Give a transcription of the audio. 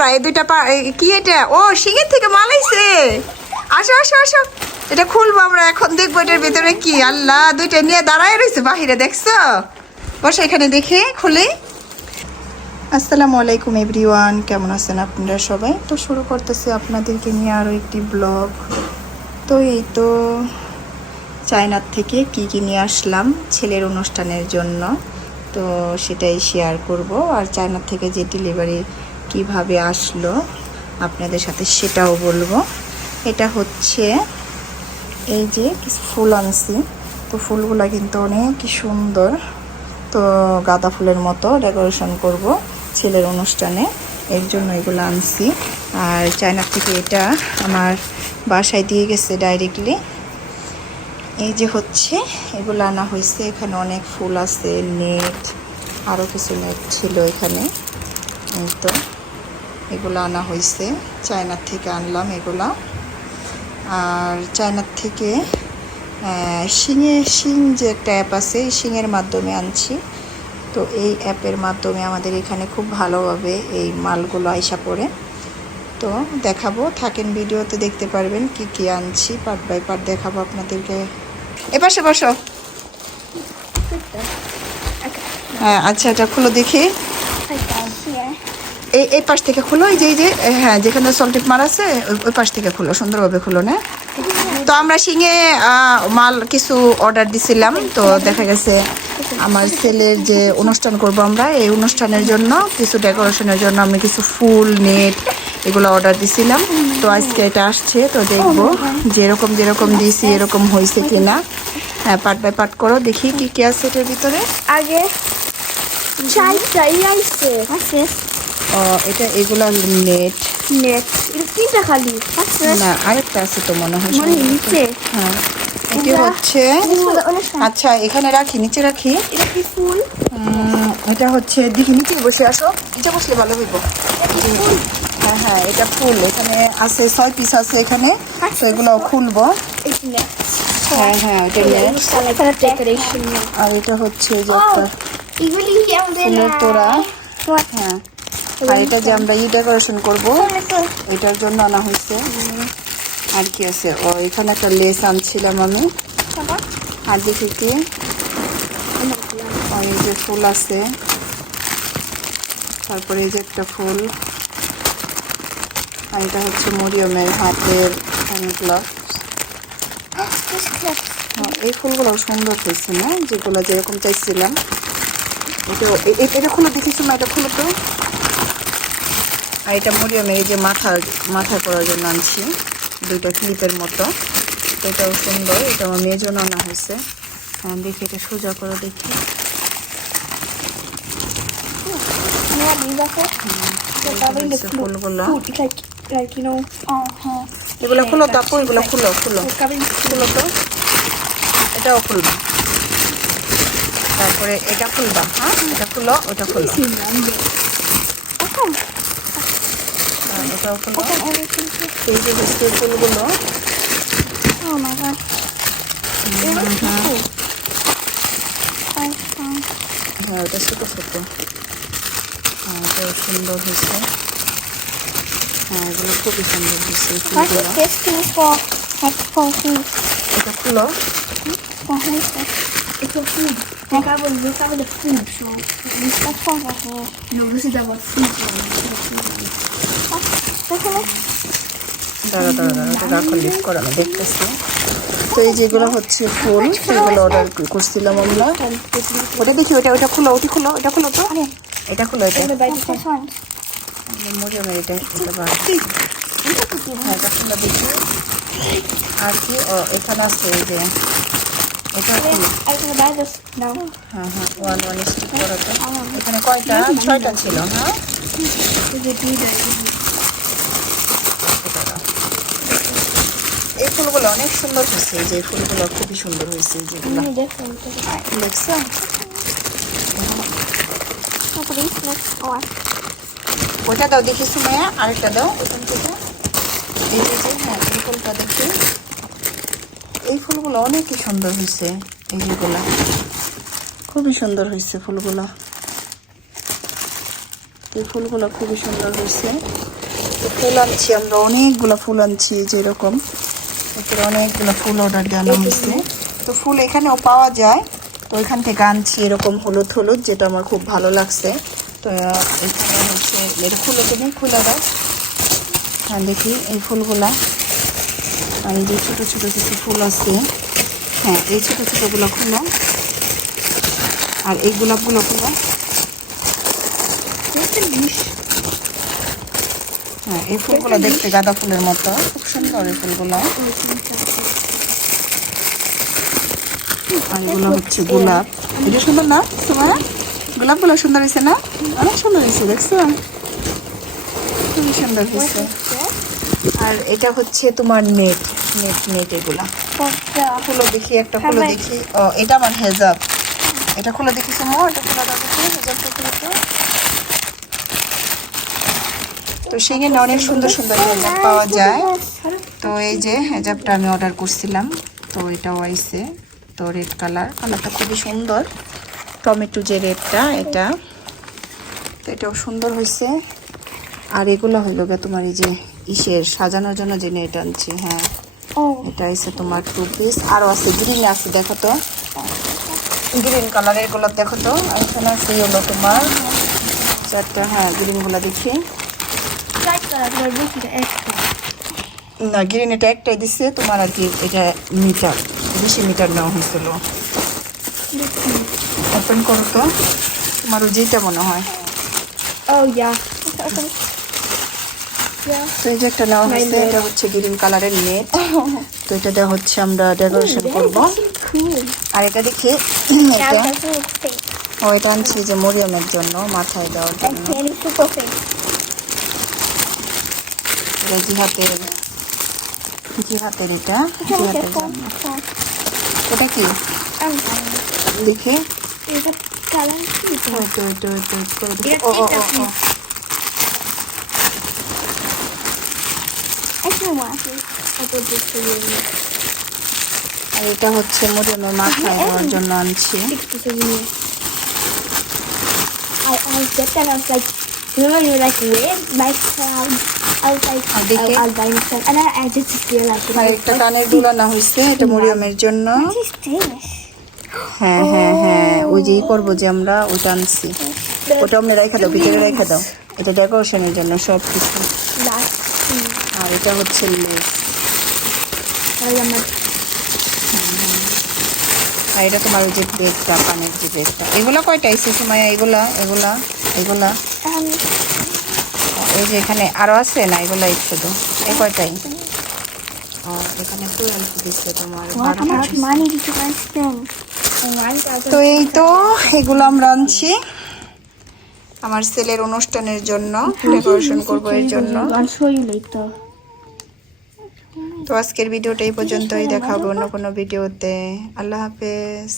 আমরা এই দুইটা কি এটা? ও শিঙের থেকে মালাইছে। আসো আসো আসো, এটা খুলবো আমরা এখন, দেখবো এটার ভিতরে কি। আল্লাহ, দুইটা নিয়ে দাঁড়ায় রয়েছে বাহিরে, দেখছো? বসো এখানে, দেখে খুলি। আসসালামু আলাইকুম এভরিওয়ান, কেমন আছেন আপনারা সবাই? তো শুরু করতেছি আপনাদেরকে নিয়ে আরও একটি ব্লগ। তো এই তো চায়নার থেকে কি নিয়ে আসলাম ছেলের অনুষ্ঠানের জন্য, তো সেটাই শেয়ার করব। আর চায়নার থেকে যে ডেলিভারি কিভাবে আসলো আপনাদের সাথে সেটাও বলবো। এটা হচ্ছে এই যে কিছু ফুল আনছি, তো ফুলগুলো কিন্তু অনেক সুন্দর। তো গাঁদা ফুলের মতো ডেকোরেশন করব ছেলের অনুষ্ঠানে, এর জন্য এগুলো আনছি। আর চায়নার থেকে এটা আমার বাসায় দিয়ে গেছে ডাইরেক্টলি। এই যে হচ্ছে এগুলো আনা হয়েছে, এখানে অনেক ফুল আছে, নেট, আরও কিছু নেট ছিল এখানে। এই তো এগুলো আনা হয়েছে, চায়নার থেকে আনলাম এগুলা। আর চায়নার থেকে শিং যে একটা অ্যাপ আছে, এই শিংয়ের মাধ্যমে আনছি। তো এই অ্যাপের মাধ্যমে আমাদের এখানে খুব ভালোভাবে এই মালগুলো আইসা পড়ে। তো দেখাবো, থাকেন ভিডিওতে দেখতে পারবেন কি কি আনছি, পার্ট বাই পার্ট দেখাবো আপনাদেরকে। এপাশে বসো। হ্যাঁ আচ্ছা, এটা খুলো দেখি। এই পাশ থেকে খুলো, এই যে হ্যাঁ, যেখানে সল্টিপ মার আছে ওই পাশ থেকে খুলো, সুন্দরভাবে খুলো না। তো আমরা শিঙে মাল কিছু অর্ডার দিছিলাম, তো দেখা গেছে আমার ছেলের যে অনুষ্ঠান করব আমরা, এই অনুষ্ঠানের জন্য কিছু ডেকোরেশনের জন্য আমি কিছু ফুল, নেট এগুলো অর্ডার দিছিলাম। তো আজকে এটা আসছে, তো দেখবো যেরকম যেরকম দিয়েছি এরকম হয়েছে কিনা। হ্যাঁ, পার্ট বাই পার্ট করো, দেখি কি কি আছে এটার ভিতরে। আগে এটা এগুলা নেট নেট, এটা তিনটা খালি না, আরেকটা আছে তো মনে হয় নিচে। হ্যাঁ, এটি হচ্ছে, আচ্ছা এখানে রাখি, নিচে রাখি। এটা কি ফুল? এটা হচ্ছে, দেখি নিচে বসে আসো, নিচে বসলে ভালো হইব। হ্যাঁ হ্যাঁ, এটা ফুল, এখানে আছে 6 পিস আছে এখানে, তো এগুলো খুলবো। হ্যাঁ হ্যাঁ, এটা নেট। আর এটা হচ্ছে যে একটা ফুলের তোড়া। হ্যাঁ, আর এটা যে আমরা ডেকোরেশন করবো এটার জন্য আনা হয়েছে। আর কি আছে, ও এখানে একটা লেস আনছিলাম আমি। আর দেখি কি, এই যে ফুল আছে, তারপরে এই যে একটা ফুল। আর এটা হচ্ছে মরিয়মের হাতের গ্লাভস। এই ফুলগুলো সুন্দর হয়েছে না, যেগুলো যেরকম চাইছিলাম। এটা খুলে দেখেছি মা, এটা খুলে তো। আর এটা মরিয়মের এই যে মাথা করার জন্য আনছি, দুইটা ক্লিপের মতো। এটাও সুন্দর, এটা আমার মেয়ের জন্য আনা হয়েছে। দেখি এটা সোজা করে দেখি। ফুলগুলো এগুলো খুলো তো আপু, এগুলো খুলো খুলো খুলো তো। এটাও খুলবা, তারপরে এটা খুলবা। হ্যাঁ, এটা খুলো, ওটা খুলো, ওটাও খুলো। এই যে হচ্ছে ফুলগুলো। হ্যাঁ, ওটা ছোটো ছোটো। হ্যাঁ, এটাও সুন্দর হয়েছে। হ্যাঁ, এগুলো খুবই সুন্দর হয়েছে ফুলগুলো। এটা খুলো। Acaba de food, so no, this is about food. দাঁড়া দাঁড়া দাঁড়া, এটা রাখো, লিফট করে আমি দেখতেছি। তো এই যেগুলো হচ্ছে ফুল, সেগুলো অর্ডার করছিলাম আমরা। ওটা দেখি, ওটা খুলো, ওটা খুলো, এটা খুলো তো, এটা খুলো, এটা মরিয়মের এটা হ্যাঁ, এটা খুলো দেখি। আর কি, ও এখানে আছে এই যে এটা খুলো। হ্যাঁ হ্যাঁ, 1 স্টিক করা তো। এখানে কয়টা? 6টা ছিল। হ্যাঁ, এই ফুলগুলো অনেক সুন্দর হয়েছে, এই যে ফুলগুলো খুবই সুন্দর হয়েছে যেগুলো দেখছো। ওটা দাও দেখি সুমাইয়া, আরেকটা দাও ওখান থেকে। এই যে হ্যাঁ, এই ফুলটা দেখি। এই ফুলগুলো অনেকই সুন্দর হয়েছে, এইগুলা খুবই সুন্দর হয়েছে ফুলগুলো। এই ফুলগুলো খুবই সুন্দর হয়েছে। তো ফুল আনছি আমরা, অনেকগুলো ফুল আনছি যেরকম, এরপরে অনেকগুলো ফুল অর্ডার দেওয়া হয়েছে। তো ফুল এখানেও পাওয়া যায়, তো এখান থেকে আনছি এরকম হলুদ হলুদ, যেটা আমার খুব ভালো লাগছে। তো এখানে হচ্ছে এটা খুলে তুমি খুলে দাও। হ্যাঁ দেখি এই ফুলগুলা, আর এই যে ছোটো ছোটো কিছু ফুল আছে, হ্যাঁ এই ছোটো ছোটোগুলো খুলো, আর এই গোলাপগুলো খুলো। হ্যাঁ এই ফুলগুলো দেখতে গাঁদা ফুলের মতো, খুব সুন্দর এই ফুলগুলো। আর এগুলো হচ্ছে গোলাপ, এটা সুন্দর না তোমার? গোলাপগুলো সুন্দর হয়েছে না? অনেক সুন্দর হয়েছে, দেখছো খুবই সুন্দর হয়েছে। আর এটা হচ্ছে তোমার নেট নেট নেট এগুলা ফুলো দেখি, একটা ফুলো দেখি। ও এটা আমার হেজাব, এটা খুলে দেখি সুমো, এটা খুলে দাও দেখি হেজাবটা খুলে তো। তো সেখানে অনেক সুন্দর সুন্দর হেজাব পাওয়া যায়। তো এই যে হেজাবটা আমি অর্ডার করছিলাম, তো এটাও আইছে। তো রেড কালারটা খুবই সুন্দর, টমেটো যে রেডটা এটা, তো এটাও সুন্দর হয়েছে। আর এগুলো হইলো গে তোমার এই যে ইসের সাজানোর জন্য যে নেট আনছি। হ্যাঁ এটা হচ্ছে তোমার 2 পিস, আরও আছে গ্রিন আছে, দেখো তো গ্রিন কালারের গুলো দেখো তো। এখানে আছে হলো তোমার 4টা, হ্যাঁ গ্রিনগুলো দেখি। না গ্রিন এটা একটাই দিচ্ছে তোমার, আর কি এটা মিটার, বেশি মিটার নেওয়া হয়েছিল। ওপেন করো তো, তোমার যেটা মনে হয়। তো এই যে একটা নেওয়া হয়েছে, এটা হচ্ছে গ্রিন কালারের নেট। তো এটা দেওয়া হচ্ছে আমরা ডেকোরেশন করব। আর এটা দেখি এটা, ও এটা আনছি যে মরিয়মের জন্য মাথায় দেওয়ার জন্য। এটা জিহাতের এটা জিহাতের জন্য। এটা কি দেখি, আর এটা হচ্ছে মরিয়মের মাথায় দেওয়ার জন্য আনছি। আর একটা কানের দুল আনা হয়েছে, এটা মরিয়মের জন্য। হ্যাঁ হ্যাঁ হ্যাঁ ওই যে করবো যে আমরা ওইটা আনছি, ওটা আমরা রেখে দাও, ভিতরে রেখে দাও, এটা ডেকোরেশনের জন্য সব কিছু। আর এটা হচ্ছে লেস, আর এটা তোমার ওই যে বেগটা, পানের যে বেগটা। এগুলো কয়টা এসে সময়? এগুলা এই যে এখানে আরো আছে না, এগুলা শুধু এই কয়টাই। এখানে 12 দিচ্ছে তোমার। তো এই তো এগুলো আমরা আনছি আমার ছেলের অনুষ্ঠানের জন্য, ডেকোরেশন করবো এর জন্য। তো আজকের ভিডিওটা এই পর্যন্তই, দেখাবো অন্য কোনো ভিডিওতে। আল্লাহ হাফেজ।